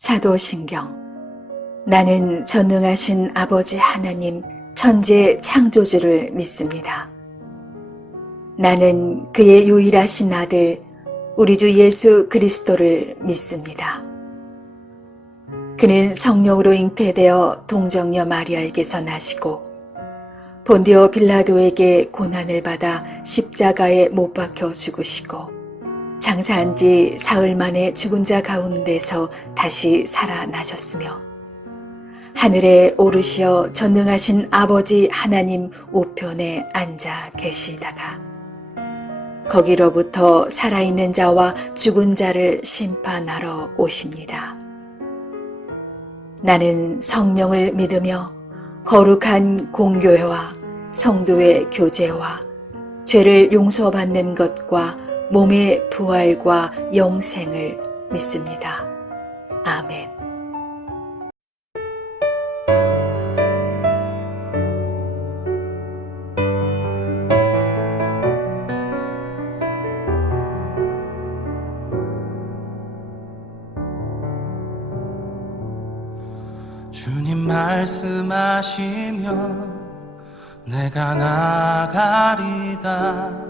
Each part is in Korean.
사도신경. 나는 전능하신 아버지 하나님 천재 창조주를 믿습니다. 나는 그의 유일하신 아들 우리 주 예수 그리스도를 믿습니다. 그는 성령으로 잉태되어 동정녀 마리아에게서 나시고 본디오 빌라도에게 고난을 받아 십자가에 못 박혀 죽으시고 장사한 지 사흘 만에 죽은 자 가운데서 다시 살아나셨으며 하늘에 오르시어 전능하신 아버지 하나님 우편에 앉아 계시다가 거기로부터 살아있는 자와 죽은 자를 심판하러 오십니다. 나는 성령을 믿으며 거룩한 공교회와 성도의 교제와 죄를 용서받는 것과 몸의 부활과 영생을 믿습니다. 아멘. 주님 말씀하시면 내가 나가리다.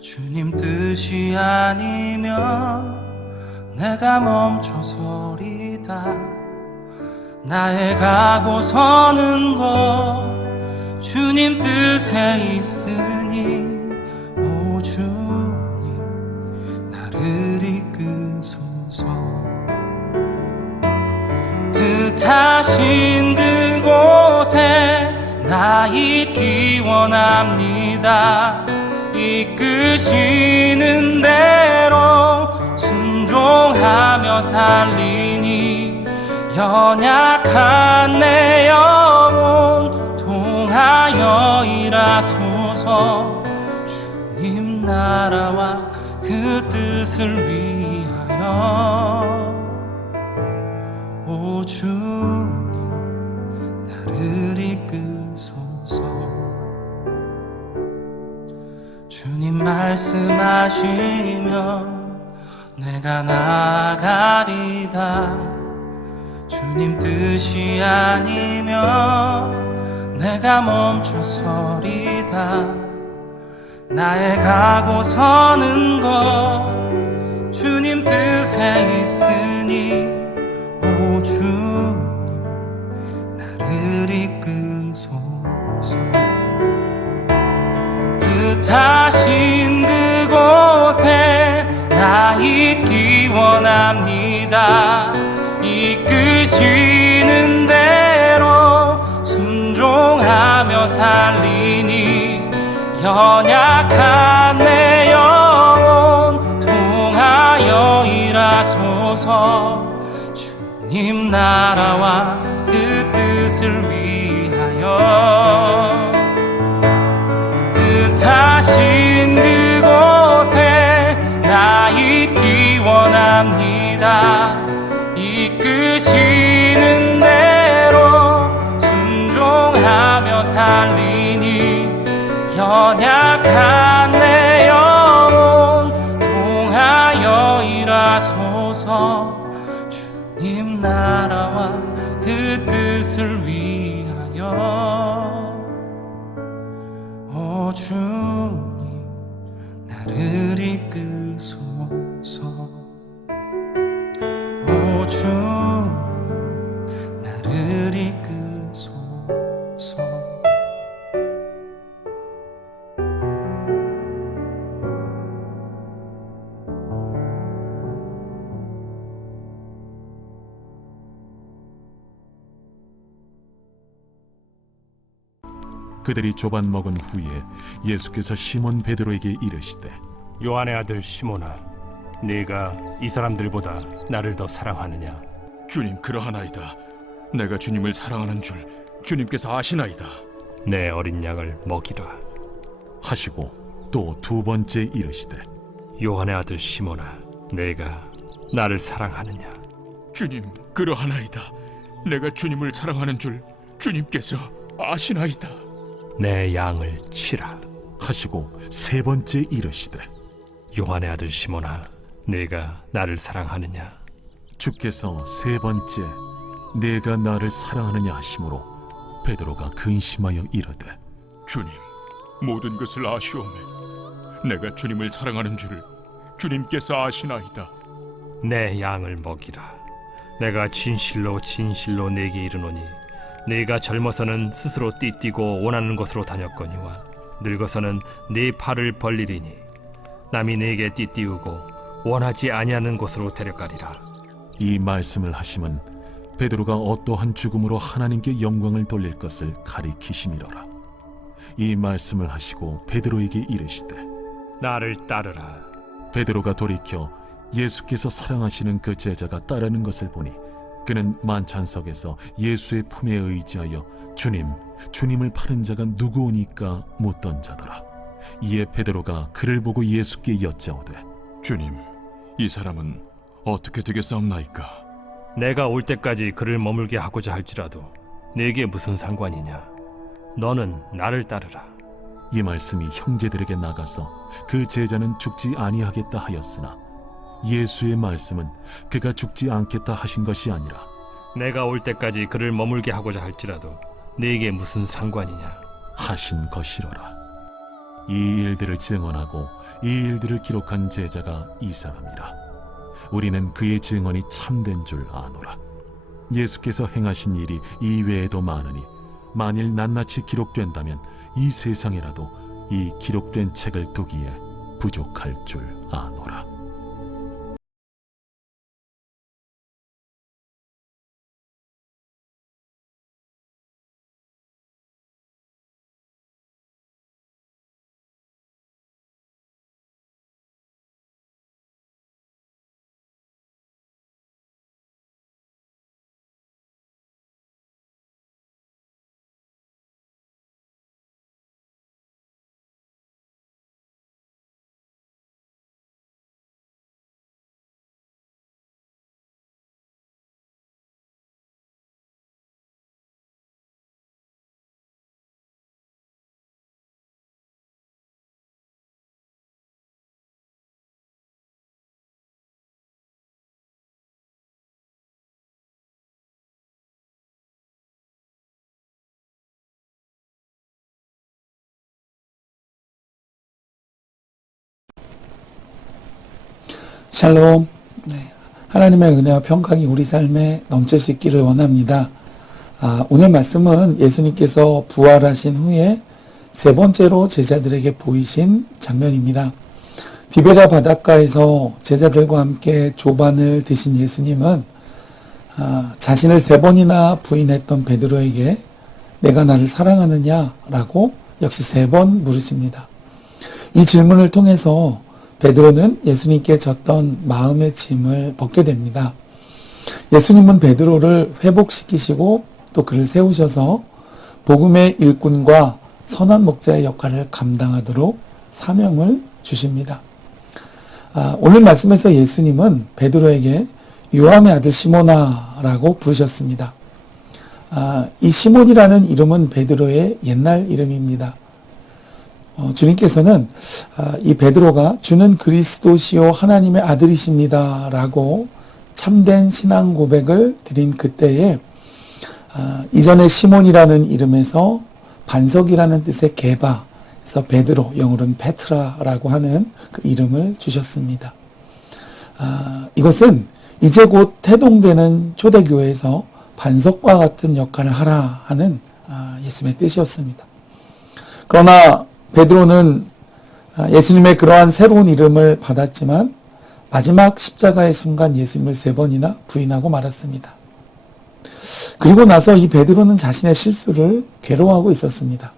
주님 뜻이 아니면 내가 멈춰서리다. 나의 가고 서는 것 주님 뜻에 있으니 오 주님 나를 이끄소서. 뜻하신 그곳에 나 있기 원합니다. 이끄시는 대로 순종하며 살리니 연약한 내 영혼 통하여 일하소서. 주님 나라와 그 뜻을 위하여 오 주님 나를 이끄소서. 주님 말씀하시면 내가 나가리다. 주님 뜻이 아니면 내가 멈춰서리다. 나의 가고 서는 것 주님 뜻에 있으니 오 주님 나를 이끄소서. 뜻하신 그곳에 나 있기 원합니다. 이끄시는 대로 순종하며 살리니 연약한 내 영혼 통하여 일하소서. 주님 나라와 그 뜻을 위하여 뜻하신 그곳에 나 있기 원합니다. 이끄시는 대로 순종하며 살리니 연약한 내 영혼 통하여 일하소서. 주님 나라와 그 뜻을 위하여 오 주님 나를 이끄소서. 오 주님 나를 이끄소서. 그들이 조반 먹은 후에 예수께서 시몬 베드로에게 이르시되 요한의 아들 시몬아, 네가 이 사람들보다 나를 더 사랑하느냐? 주님, 그러하나이다. 내가 주님을 사랑하는 줄 주님께서 아시나이다. 내 어린 양을 먹이라. 하시고 또 두 번째 이르시되 요한의 아들 시몬아, 네가 나를 사랑하느냐? 주님, 그러하나이다. 내가 주님을 사랑하는 줄 주님께서 아시나이다. 내 양을 치라. 하시고 세 번째 이르시되 요한의 아들 시몬아, 네가 나를 사랑하느냐? 주께서 세 번째 내가 나를 사랑하느냐 하심으로 베드로가 근심하여 이르되 주님, 모든 것을 아시오매. 내가 주님을 사랑하는 줄을 주님께서 아시나이다. 내 양을 먹이라. 내가 진실로 진실로 네게 이르노니 네가 젊어서는 스스로 띠뛰고 원하는 곳으로 다녔거니와 늙어서는 네 팔을 벌리리니 남이 네게 띠띠우고 원하지 아니하는 곳으로 데려가리라. 이 말씀을 하심은 베드로가 어떠한 죽음으로 하나님께 영광을 돌릴 것을 가리키심이로라. 이 말씀을 하시고 베드로에게 이르시되 나를 따르라. 베드로가 돌이켜 예수께서 사랑하시는 그 제자가 따르는 것을 보니 그는 만찬석에서 예수의 품에 의지하여 주님을 파는 자가 누구오니까 묻던 자더라. 이에 베드로가 그를 보고 예수께 여짜오되 주님, 이 사람은 어떻게 되겠사옵나이까? 내가 올 때까지 그를 머물게 하고자 할지라도 네게 무슨 상관이냐? 너는 나를 따르라. 이 말씀이 형제들에게 나가서 그 제자는 죽지 아니하겠다 하였으나 예수의 말씀은 그가 죽지 않겠다 하신 것이 아니라 내가 올 때까지 그를 머물게 하고자 할지라도 네게 무슨 상관이냐? 하신 것이로라. 이 일들을 증언하고 이 일들을 기록한 제자가 이 사람이라. 우리는 그의 증언이 참된 줄 아노라. 예수께서 행하신 일이 이 외에도 많으니 만일 낱낱이 기록된다면 이 세상에라도 이 기록된 책을 두기에 부족할 줄 아노라. 샬롬. 하나님의 은혜와 평강이 우리 삶에 넘칠 수 있기를 원합니다. 오늘 말씀은 예수님께서 부활하신 후에 세 번째로 제자들에게 보이신 장면입니다. 디베랴 바닷가에서 제자들과 함께 조반을 드신 예수님은 자신을 세 번이나 부인했던 베드로에게 내가 나를 사랑하느냐라고 역시 세 번 물으십니다. 이 질문을 통해서 베드로는 예수님께 졌던 마음의 짐을 벗게 됩니다. 예수님은 베드로를 회복시키시고 또 그를 세우셔서 복음의 일꾼과 선한 목자의 역할을 감당하도록 사명을 주십니다. 오늘 말씀에서 예수님은 베드로에게 요한의 아들 시몬아라고 부르셨습니다. 이 시몬이라는 이름은 베드로의 옛날 이름입니다. 주님께서는 이 베드로가 주는 그리스도시요 하나님의 아들이십니다 라고 참된 신앙 고백을 드린 그때에 이전에 시몬이라는 이름에서 반석이라는 뜻의 게바에서 베드로, 영어로는 페트라라고 하는 그 이름을 주셨습니다. 이것은 이제 곧 태동되는 초대교회에서 반석과 같은 역할을 하라 하는 예수님의 뜻이었습니다. 그러나 베드로는 예수님의 그러한 새로운 이름을 받았지만 마지막 십자가의 순간 예수님을 세 번이나 부인하고 말았습니다. 그리고 나서 이 베드로는 자신의 실수를 괴로워하고 있었습니다.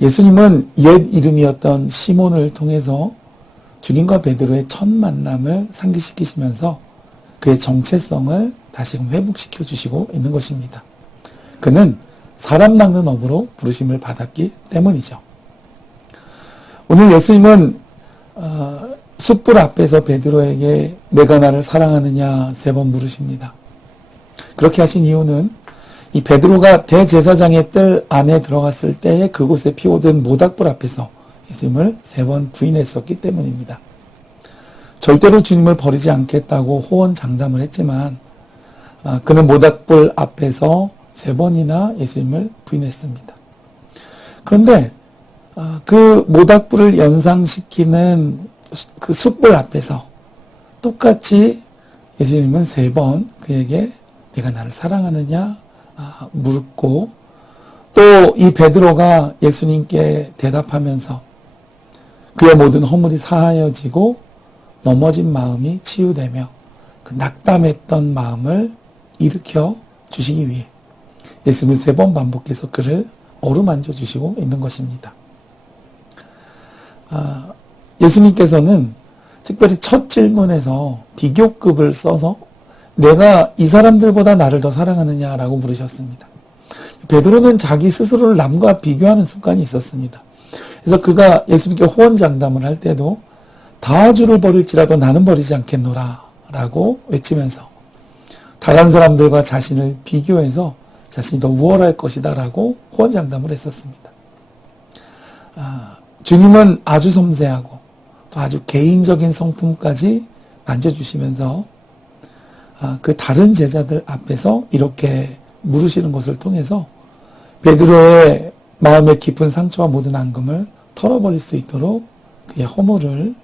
예수님은 옛 이름이었던 시몬을 통해서 주님과 베드로의 첫 만남을 상기시키시면서 그의 정체성을 다시금 회복시켜 주시고 있는 것입니다. 그는 사람 낚는 업으로 부르심을 받았기 때문이죠. 오늘 예수님은 숯불 앞에서 베드로에게 내가 나를 사랑하느냐 세 번 물으십니다. 그렇게 하신 이유는 이 베드로가 대제사장의 뜰 안에 들어갔을 때에 그곳에 피워든 모닥불 앞에서 예수님을 세 번 부인했었기 때문입니다. 절대로 주님을 버리지 않겠다고 호언장담을 했지만 그는 모닥불 앞에서 3번이나 예수님을 부인했습니다. 그런데 그 모닥불을 연상시키는 그 숯불 앞에서 똑같이 예수님은 3번 그에게 네가 나를 사랑하느냐 묻고, 또 이 베드로가 예수님께 대답하면서 그의 모든 허물이 사하여지고 넘어진 마음이 치유되며 그 낙담했던 마음을 일으켜 주시기 위해 예수님은 3번 반복해서 그를 어루만져 주시고 있는 것입니다. 예수님께서는 특별히 첫 질문에서 비교급을 써서 내가 이 사람들보다 나를 더 사랑하느냐라고 물으셨습니다. 베드로는 자기 스스로를 남과 비교하는 습관이 있었습니다. 그래서 그가 예수님께 호언장담을 할 때도 다 주를 버릴지라도 나는 버리지 않겠노라 라고 외치면서 다른 사람들과 자신을 비교해서 자신이 더 우월할 것이다 라고 호언장담을 했었습니다. 주님은 아주 섬세하고 또 아주 개인적인 성품까지 만져주시면서 그 다른 제자들 앞에서 이렇게 물으시는 것을 통해서 베드로의 마음의 깊은 상처와 모든 앙금을 털어버릴 수 있도록 그의 허물을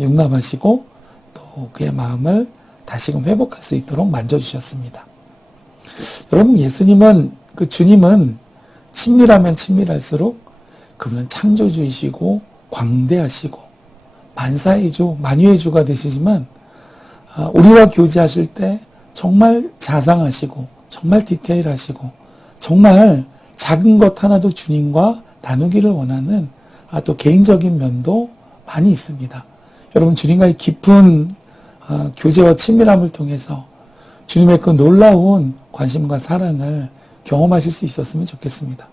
용납하시고 또 그의 마음을 다시금 회복할 수 있도록 만져주셨습니다. 여러분, 주님은 친밀하면 친밀할수록 그분은 창조주이시고 광대하시고 만사의 주, 만유의 주가 되시지만 우리와 교제하실 때 정말 자상하시고 정말 디테일하시고 정말 작은 것 하나도 주님과 나누기를 원하는 또 개인적인 면도 많이 있습니다. 여러분, 주님과의 깊은 교제와 친밀함을 통해서 주님의 그 놀라운 관심과 사랑을 경험하실 수 있었으면 좋겠습니다.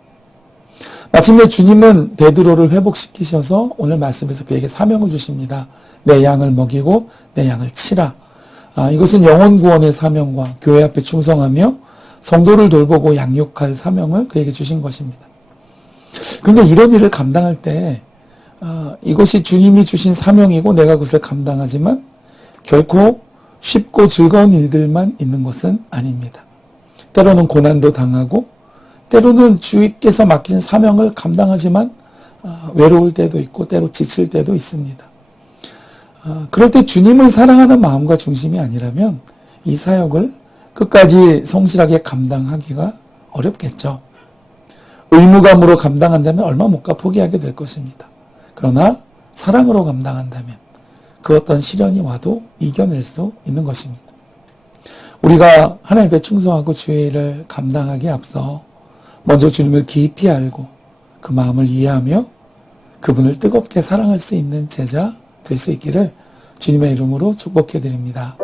마침내 주님은 베드로를 회복시키셔서 오늘 말씀에서 그에게 사명을 주십니다. 내 양을 먹이고 내 양을 치라. 이것은 영혼 구원의 사명과 교회 앞에 충성하며 성도를 돌보고 양육할 사명을 그에게 주신 것입니다. 그런데 이런 일을 감당할 때 이것이 주님이 주신 사명이고 내가 그것을 감당하지만 결코 쉽고 즐거운 일들만 있는 것은 아닙니다. 때로는 고난도 당하고 때로는 주께서 맡긴 사명을 감당하지만 외로울 때도 있고 때로 지칠 때도 있습니다. 그럴 때 주님을 사랑하는 마음과 중심이 아니라면 이 사역을 끝까지 성실하게 감당하기가 어렵겠죠. 의무감으로 감당한다면 얼마 못 가 포기하게 될 것입니다. 그러나 사랑으로 감당한다면 그 어떤 시련이 와도 이겨낼 수 있는 것입니다. 우리가 하나님 앞에 충성하고 주의 일을 감당하기에 앞서 먼저 주님을 깊이 알고 그 마음을 이해하며 그분을 뜨겁게 사랑할 수 있는 제자 될 수 있기를 주님의 이름으로 축복해 드립니다.